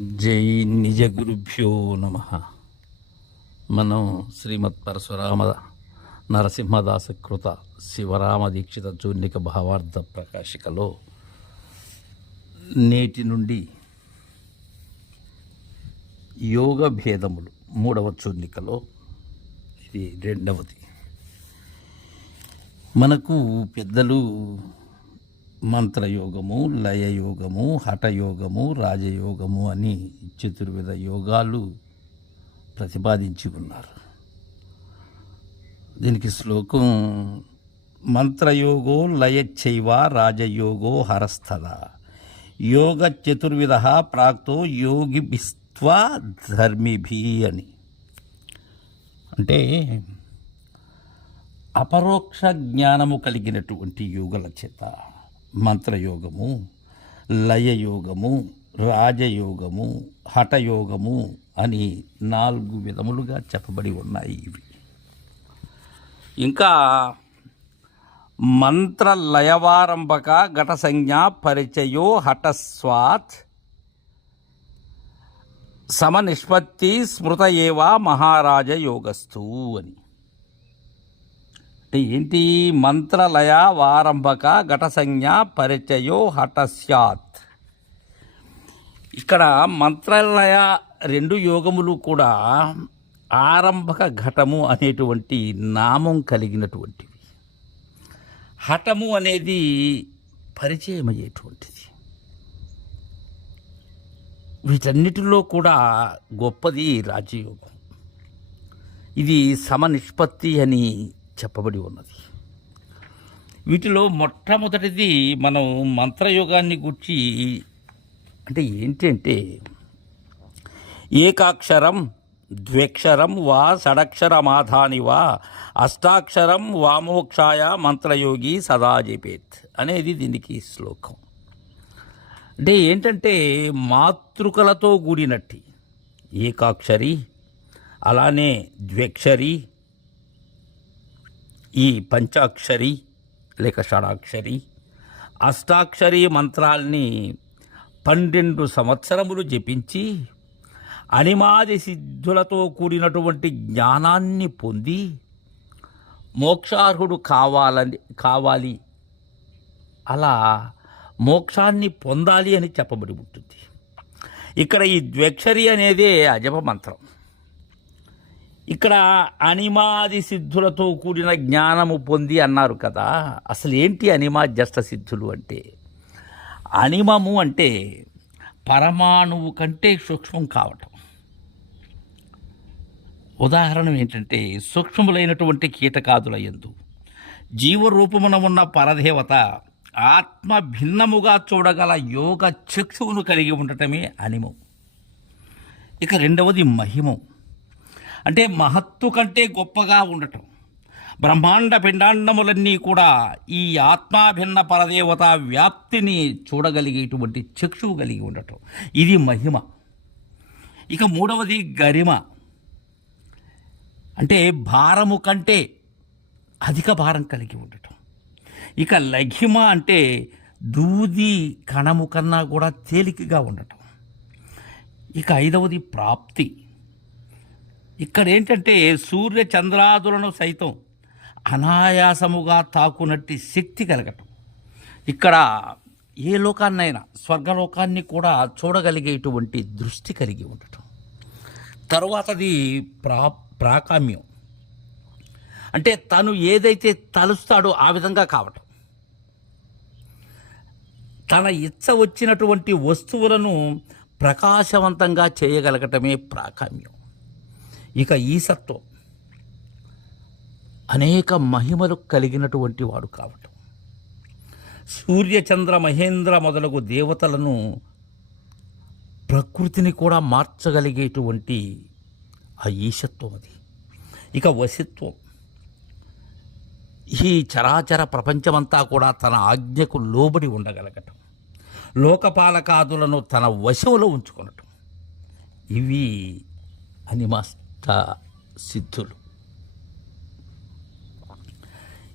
జై నిజ గురుభ్యో నమ. మనం శ్రీమద్ పరశురామ నరసింహదాస కృత శివరామ దీక్షిత చూర్ణిక భావార్థ ప్రకాశికలో నేటి నుండి యోగ భేదములు మూడవ చూర్ణికలో ఇది రెండవది. మనకు పెద్దలు మంత్రయోగము లయయోగము హఠయోగము రాజయోగము అని చతుర్విధ యోగాలు ప్రతిపాదించి ఉన్నారు దీనికి శ్లోకం మంత్రయోగో లయచ్చైవ రాజయోగో హరస్థల. యోగ చతుర్విధ ప్రాక్తో యోగిభిస్త్వ ధర్మిభి అని. అంటే అపరోక్ష జ్ఞానము కలిగినటువంటి యోగుల చేత. మంత్రయోగము లయయోగము రాజయోగము హఠయోగము అని నాలుగు విధములుగా చెప్పబడి ఉన్నాయి ఇవి. ఇంకా మంత్ర లయవారంభక ఘట సంజ్ఞ పరిచయో హఠస్వాత్ సమనిష్పత్తి స్మృత ఏవ మహారాజ యోగస్థు అని. అంటే ఏంటి? మంత్రలయ వారంభక ఘట సంజ్ఞ పరిచయో హఠస్యాత్ ఇక్కడ మంత్రలయ రెండు యోగములు కూడా ఆరంభక ఘటము అనేటువంటి నామం కలిగినటువంటివి. హఠము అనేది పరిచయం అయ్యేటువంటిది వీటన్నిటిలో కూడా గొప్పది రాజయోగం. ఇది సమనిష్పత్తి అని చెప్పబడి ఉన్నది. వీటిలో మొట్టమొదటిది మనం మంత్రయోగాన్ని గుర్చి అంటే ఏంటంటే ఏకాక్షరం ద్వేక్షరం వా షడక్షరమాధాని వా అష్టాక్షరం వామోక్షాయ మంత్రయోగి సదా జపేత్ అనేది దీనికి శ్లోకం. అంటే ఏంటంటే మాతృకలతో కూడినట్టి ఏకాక్షరి అలానే ద్వేక్షరి ఈ పంచాక్షరి లేక షడాక్షరి అష్టాక్షరి మంత్రాల్ని పన్నెండు సంవత్సరములు జపించి అనిమాది సిద్ధులతో కూడినటువంటి జ్ఞానాన్ని పొంది మోక్షార్హుడు కావాలని కావాలి. అలా మోక్షాన్ని పొందాలి అని చెప్పబడి ఉంటుంది. ఇక్కడ ఈ ద్వేక్షరి అనేదే అజప మంత్రం. ఇక్కడ అనిమాది సిద్ధులతో కూడిన జ్ఞానము పొంది అన్నారు కదా. అసలు ఏంటి అనిమాధ్యస్థ సిద్ధులు అంటే? అనిమము అంటే పరమాణువు కంటే సూక్ష్మం కావటం. ఉదాహరణ ఏంటంటే సూక్ష్మములైనటువంటి కీటకాదుల యందు జీవరూపమున ఉన్న పరదేవత ఆత్మ భిన్నముగా చూడగల యోగ చక్షువును కలిగి ఉండటమే అనిమం. ఇక రెండవది మహిమం. అంటే మహత్తు కంటే గొప్పగా ఉండటం. బ్రహ్మాండ పిండాండములన్నీ కూడా ఈ ఆత్మాభిన్న పరదేవత వ్యాప్తిని చూడగలిగేటువంటి చక్షువు కలిగి ఉండటం. ఇది మహిమ. ఇక మూడవది గరిమ. అంటే భారము కంటే అధిక భారం కలిగి ఉండటం. ఇక లఘిమ అంటే దూది కణము కన్నా కూడా తేలికగా ఉండటం. ఇక ఐదవది ప్రాప్తి. ఇక్కడ ఏంటంటే సూర్య చంద్రాదులను సైతం అనాయాసముగా తాకునట్టి శక్తి కలగటం. ఇక్కడ ఏ లోకాన్నైనా స్వర్గలోకాన్ని కూడా చూడగలిగేటువంటి దృష్టి కలిగి ఉండటం. తరువాతది ప్రా ప్రాకామ్యం. అంటే తను ఏదైతే తలుస్తాడో ఆ విధంగా కావటం. తన ఇచ్చ వచ్చినటువంటి వస్తువులను ప్రకాశవంతంగా చేయగలగటమే ప్రాకామ్యం. ఇక ఈసత్వం అనేక మహిమలు కలిగినటువంటి వాడు కావటం. సూర్యచంద్ర మహేంద్ర మొదలగు దేవతలను ప్రకృతిని కూడా మార్చగలిగేటువంటి ఆ ఈశత్వం అది. ఇక వసిత్వం ఈ చరాచర ప్రపంచమంతా కూడా తన ఆజ్ఞకు లోబడి ఉండగలగటం. లోకపాలకాదులను తన వశంలో ఉంచుకొనటం. ఇవి అనిమాష్ట సిద్ధులు.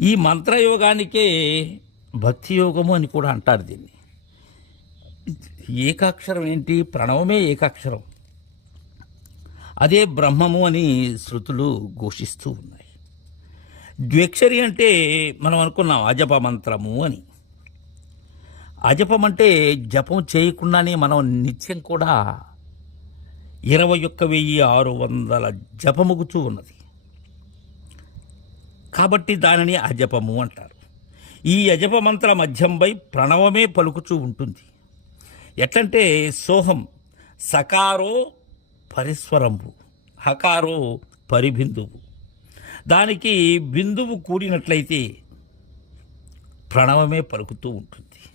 ఈ మంత్రయోగానికే భక్తి యోగము అని కూడా అంటారు దీన్ని. ఏకాక్షరం ఏంటి? ప్రణవమే ఏకాక్షరం. అదే బ్రహ్మము అని శృతులు ఘోషిస్తూ ఉన్నాయి. ద్వేక్షరి అంటే మనం అనుకున్నాం అజప మంత్రము అని. అజపం అంటే జపం చేయకుండానే మనం నిత్యం కూడా ఇరవై ఒక్క వెయ్యి ఆరు వందల జపముగుచూ ఉన్నది. కాబట్టి దానిని అజపము అంటారు. ఈ అజప మంత్ర మధ్యంపై ప్రణవమే పలుకుతూ ఉంటుంది. ఎట్లంటే సోహం సకారో పరిస్వరంబు హకారో పరిబిందువు. దానికి బిందువు కూడినట్లయితే ప్రణవమే పలుకుతూ ఉంటుంది.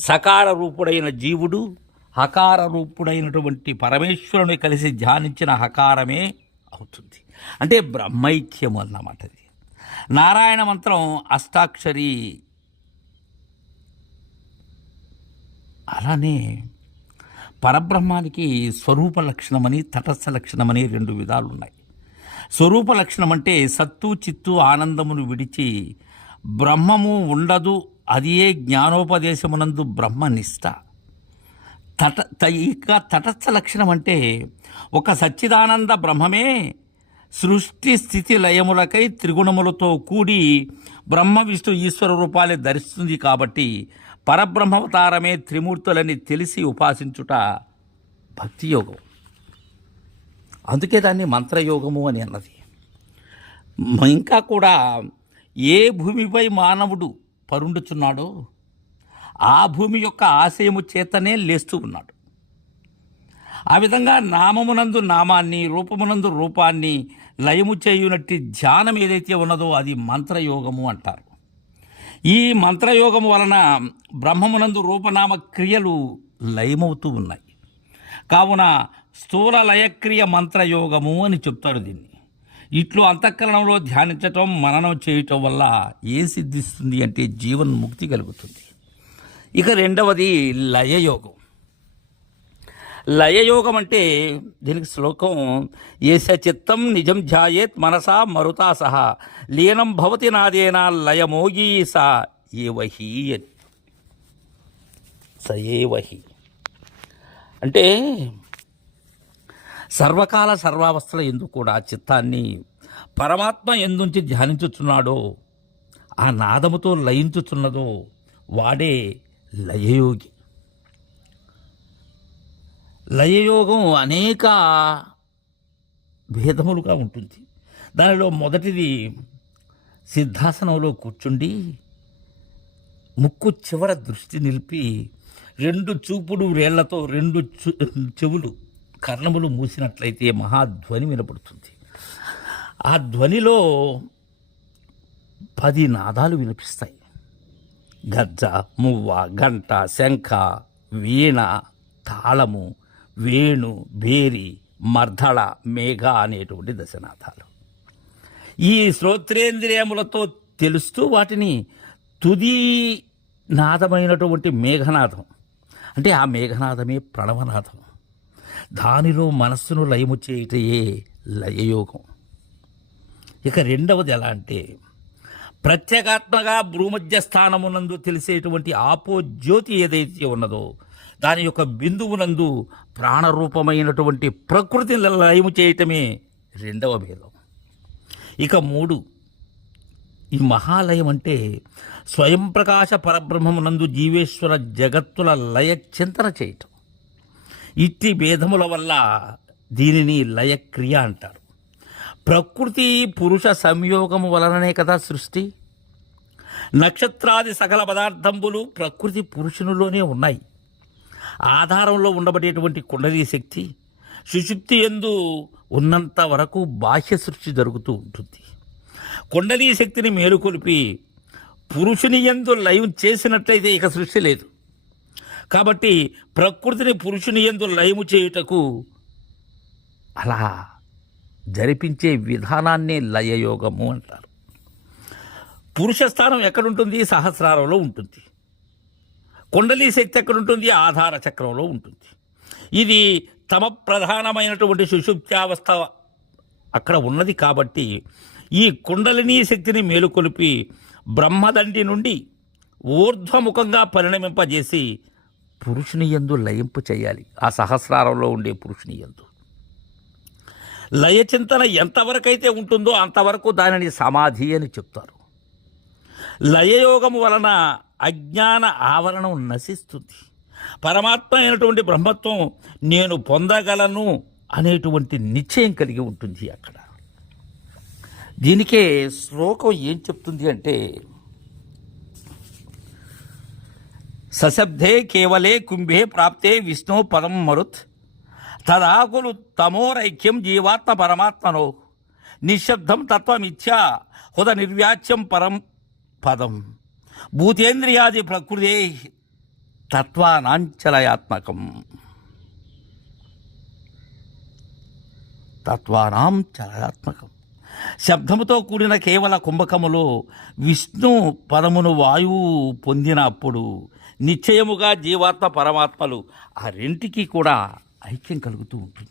సకార రూపుడైన జీవుడు హకార రూపుడైనటువంటి పరమేశ్వరుని కలిసి ధ్యానించిన హకారమే అవుతుంది. అంటే బ్రహ్మైక్యము అన్నమాట ఇది. నారాయణ మంత్రం అష్టాక్షరి అలానే పరబ్రహ్మానికి స్వరూప లక్షణమని తటస్థ లక్షణమని రెండు విధాలు ఉన్నాయి స్వరూప లక్షణం అంటే సత్తు చిత్తు ఆనందమును విడిచి బ్రహ్మము ఉండదు అదియే జ్ఞానోపదేశమునందు బ్రహ్మనిష్ట. తట త- ఇక తటస్థ లక్షణం అంటే ఒక సచ్చిదానంద బ్రహ్మమే సృష్టి స్థితి లయములకై త్రిగుణములతో కూడి బ్రహ్మ విష్ణు ఈశ్వర రూపాలే ధరిస్తుంది కాబట్టి పరబ్రహ్మవతారమే త్రిమూర్తులని తెలిసి ఉపాసించుట భక్తి యోగం అందుకే దాన్ని మంత్రయోగము అని అన్నది. ఇంకా కూడా ఏ భూమిపై మానవుడు పరుండుచున్నాడో ఆ భూమి యొక్క ఆశయము చేతనే లేస్తూ ఉన్నాడు. ఆ విధంగా నామమునందు నామాన్ని రూపమునందు రూపాన్ని లయము చేయునట్టి ధ్యానం ఏదైతే ఉన్నదో అది మంత్రయోగము అంటారు. ఈ మంత్రయోగము వలన బ్రహ్మమునందు రూపనామ క్రియలు లయమవుతూ ఉన్నాయి. కావున స్థూల లయక్రియ మంత్రయోగము అని చెప్తారు దీన్ని. ఇట్లు అంతఃకరణంలో ధ్యానించటం మననం చేయటం వల్ల ఏం సిద్ధిస్తుంది అంటే జీవన్ముక్తి కలుగుతుంది. ఇక రెండవది లయయోగం. లయయోగం అంటే దీనికి శ్లోకం ఏస చిత్తం నిజం ధ్యాయేత్ మనసా మరుతా సహా లీనం భవతి నాదేనా లయమోగీ సా ఏవహి వహి స వహి. అంటే సర్వకాల సర్వావస్థల ఎందు కూడా చిత్తాన్ని పరమాత్మ ఎందుంచి ధ్యానించుచున్నాడో ఆ నాదముతో లయించుచున్నదో వాడే లయయోగి. లయయోగం అనేక భేదములుగా ఉంటుంది. దానిలో మొదటిది సిద్ధాసనంలో కూర్చుండి ముక్కు చివర దృష్టి నిలిపి రెండు చూపుడు వేళ్ళతో రెండు చు- చెవులు కర్ణములు మూసినట్లయితే మహాధ్వని వినపడుతుంది. ఆ ధ్వనిలో పది నాదాలు వినిపిస్తాయి. గజ్జ మువ్వ గంట శంఖ వీణ తాళము వేణు భేరి మర్ధళ మేఘ అనేటువంటి దశనాథాలు. ఈ శ్రోత్రేంద్రియములతో తెలుస్తూ వాటిని తుది నాదమైనటువంటి మేఘనాథం అంటే ఆ మేఘనాథమే ప్రణవనాథం దానిలో మనస్సును లయము చేయటయే లయయోగం. ఇక రెండవది ఎలా అంటే ప్రత్యేగాత్మగా భూమధ్య స్థానమునందు తెలిసేటువంటి ఆపో జ్యోతి ఏదైతే ఉన్నదో దాని యొక్క బిందువునందు ప్రాణరూపమైనటువంటి ప్రకృతిని లయము చేయటమే రెండవ భేదం. ఇక మూడు ఈ మహాలయం అంటే స్వయం ప్రకాశ పరబ్రహ్మమునందు జీవేశ్వర జగత్తుల లయ చింతన చేయటం. ఇట్టి భేదముల వల్ల దీనిని లయక్రియ అంటారు. ప్రకృతి పురుష సంయోగము వలననే కదా సృష్టి. నక్షత్రాది సకల పదార్థంబులు ప్రకృతి పురుషునిలోనే ఉన్నాయి. ఆధారంలో ఉండబడేటువంటి కుండలీ శక్తి సుశుప్తి ఎందు ఉన్నంత వరకు బాహ్య సృష్టి జరుగుతూ ఉంటుంది. కుండలీ శక్తిని మేలుకొలిపి పురుషుని ఎందు లయం చేసినట్లయితే ఇక సృష్టి లేదు. కాబట్టి ప్రకృతిని పురుషుని ఎందు లయము చేయుటకు అలా జరిపించే విధానాన్నే లయయోగము అంటారు. పురుష స్థానం ఎక్కడుంటుంది? సహస్రారంలో ఉంటుంది. కుండలీ శక్తి ఎక్కడుంటుంది? ఆధార చక్రంలో ఉంటుంది. ఇది తమ ప్రధానమైనటువంటి సుషుప్త్యావస్థ అక్కడ ఉన్నది కాబట్టి ఈ కుండలినీ శక్తిని మేలుకొలిపి బ్రహ్మదండి నుండి ఊర్ధ్వముఖంగా పరిణమింపజేసి పురుషుని యందు లయింపు చేయాలి. ఆ సహస్రారంలో ఉండే పురుషుని యందు. లయ చింతన ఎంతవరకైతే ఉంటుందో అంతవరకు దానిని సమాధి అని చెప్తారు. లయయోగము వలన అజ్ఞాన ఆవరణం నశిస్తుంది. పరమాత్మ అయినటువంటి బ్రహ్మత్వం నేను పొందగలను అనేటువంటి నిశ్చయం కలిగి ఉంటుంది అక్కడ. దీనికే శ్లోకం ఏం చెప్తుంది అంటే సశబ్దే కేవలే కుంభే ప్రాప్తే విష్ణు పదం మరుత్ తదాకులు తమోరైక్యం జీవాత్మ పరమాత్మనో. నిశ్శబ్దం తత్వమిథ్యా హుద నిర్వ్యాచ్యం పరం పదం. భూతేంద్రియాది ప్రకృతే తత్వానాంచలయాత్మకం. తత్వానాం చలయాత్మకం శబ్దముతో కూడిన కేవల కుంభకములో విష్ణు పదమును వాయువు పొందినప్పుడు నిశ్చయముగా జీవాత్మ పరమాత్మలు ఆ రెంటికి కూడా ఐక్యం కలుగుతూ ఉంటుంది.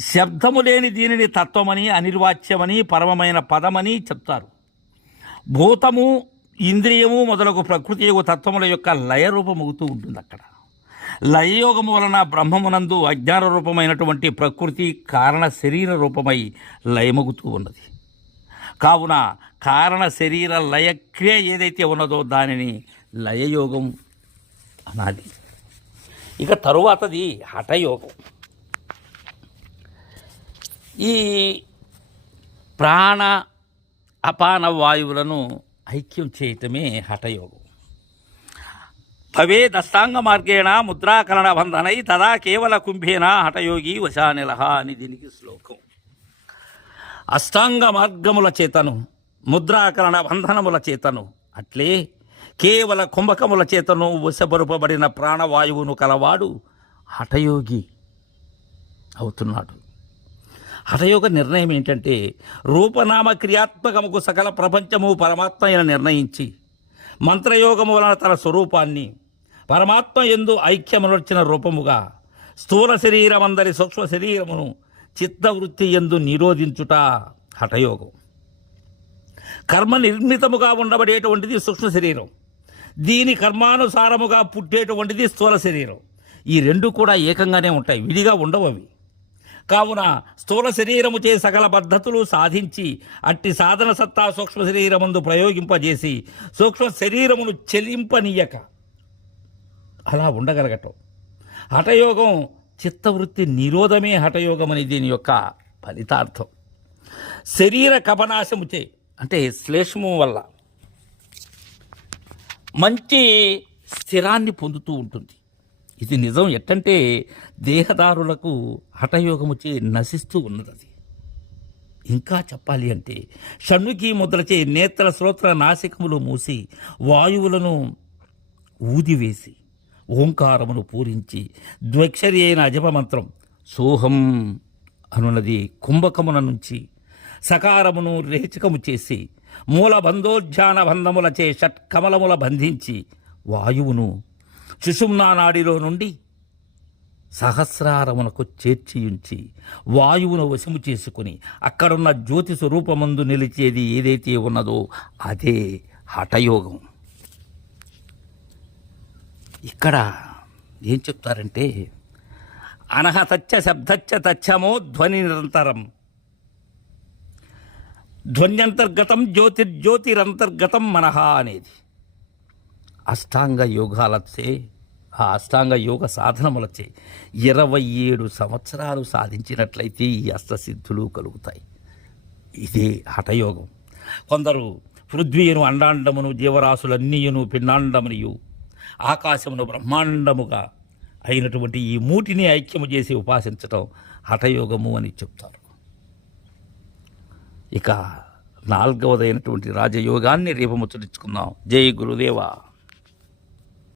శబ్దము లేని దీనిని తత్వమని అనిర్వాచ్యమని పరమమైన పదమని చెప్తారు. భూతము ఇంద్రియము మొదలగు ప్రకృతి యొక్క తత్వముల యొక్క లయ రూపమవుతూ ఉంటుంది అక్కడ. లయయోగము వలన బ్రహ్మమునందు అజ్ఞాన రూపమైనటువంటి ప్రకృతి కారణ శరీర రూపమై లయమగుతూ ఉన్నది. కావున కారణ శరీర లయక్రియ ఏదైతే ఉన్నదో దానిని లయయోగం అనాలి. ఇక తరువాతది హఠయోగం. ఈ ప్రాణ అపాన వాయువులను ఐక్యం చేయటమే హఠయోగం. భవేదష్టాంగ మార్గేణ ముద్రాకరణ బంధనై తదా కేవల కుంభేన హఠయోగి వశానిలహ అని దీనికి శ్లోకం. అష్టాంగ మార్గముల చేతను ముద్రాకరణ బంధనముల చేతను అట్లే కేవల కుంభకముల చేతను వశపరుపబడిన ప్రాణవాయువును కలవాడు హఠయోగి అవుతున్నాడు. హఠయోగ నిర్ణయం ఏంటంటే రూపనామ క్రియాత్మకముకు సకల ప్రపంచము పరమాత్మ అయిన నిర్ణయించి మంత్రయోగము వలన తన స్వరూపాన్ని పరమాత్మ ఎందు ఐక్యమునర్చిన రూపముగా స్థూల శరీరమందరి సూక్ష్మ శరీరమును చిత్తవృత్తి ఎందు నిరోధించుట హఠయోగం. కర్మ నిర్మితముగా ఉండబడేటువంటిది సూక్ష్మ శరీరం. దీని కర్మానుసారముగా పుట్టేటువంటిది స్థూల శరీరం. ఈ రెండు కూడా ఏకంగానే ఉంటాయి విడిగా ఉండవు అవి. కావున స్థూల శరీరము చే సకల పద్ధతులు సాధించి అట్టి సాధన సత్తా సూక్ష్మ శరీరముందు ప్రయోగింపజేసి సూక్ష్మ శరీరమును చెలింపనీయక. అలా ఉండగలగటం. హఠయోగం చిత్తవృత్తి నిరోధమే హఠయోగం అని దీని యొక్క ఫలితార్థం. శరీర కపనాశము చే అంటే శ్లేష్మం వల్ల మంచి స్థిరాన్ని పొందుతూ ఉంటుంది. ఇది నిజం ఎట్టంటే దేహదారులకు హఠయోగముచే నశిస్తూ ఉన్నది అది ఇంకా చెప్పాలి అంటే షణ్ముఖి ముద్రచే నేత్ర శ్రోత్ర నాసికములు మూసి వాయువులను ఊదివేసి ఓంకారమును పూరించి ద్వక్షరి అయిన అజపమంత్రం సోహం అనున్నది కుంభకమున నుంచి సకారమును రేచకము చేసి మూల బంధోధ్యాన బంధములచే షట్కమలముల బంధించి వాయువును సుషుమ్నానాడిలో నుండి సహస్రారమునకు చేర్చియుంచి వాయువును వశము చేసుకుని అక్కడున్న జ్యోతి స్వరూపమందు నిలిచేది ఏదైతే ఉన్నదో అదే హఠయోగం. ఇక్కడ ఏం చెప్తారంటే అనహతచ్చ శబ్దచ్చ తచ్చమో ధ్వని నిరంతరం. ధ్వన్యంతర్గతం జ్యోతిర్జ్యోతిరంతర్గతం మనహ అనేది. అష్టాంగ యోగాలచే ఆ అష్టాంగ యోగ సాధనములచే ఇరవై ఏడు సంవత్సరాలు సాధించినట్లయితే ఈ అష్టసిద్ధులు కలుగుతాయి. ఇదే హఠయోగం. కొందరు పృథ్వీయును అండాండమును జీవరాశులన్నీయును పిండాండమునియు ఆకాశమును బ్రహ్మాండముగా అయినటువంటి ఈ మూటిని ఐక్యము చేసి ఉపాసించటం హఠయోగము అని చెప్తారు. ఇక నాలుగవదైనటువంటి రాజయోగాన్ని రేపు ముచ్చరించుకుందాం జై గురుదేవా.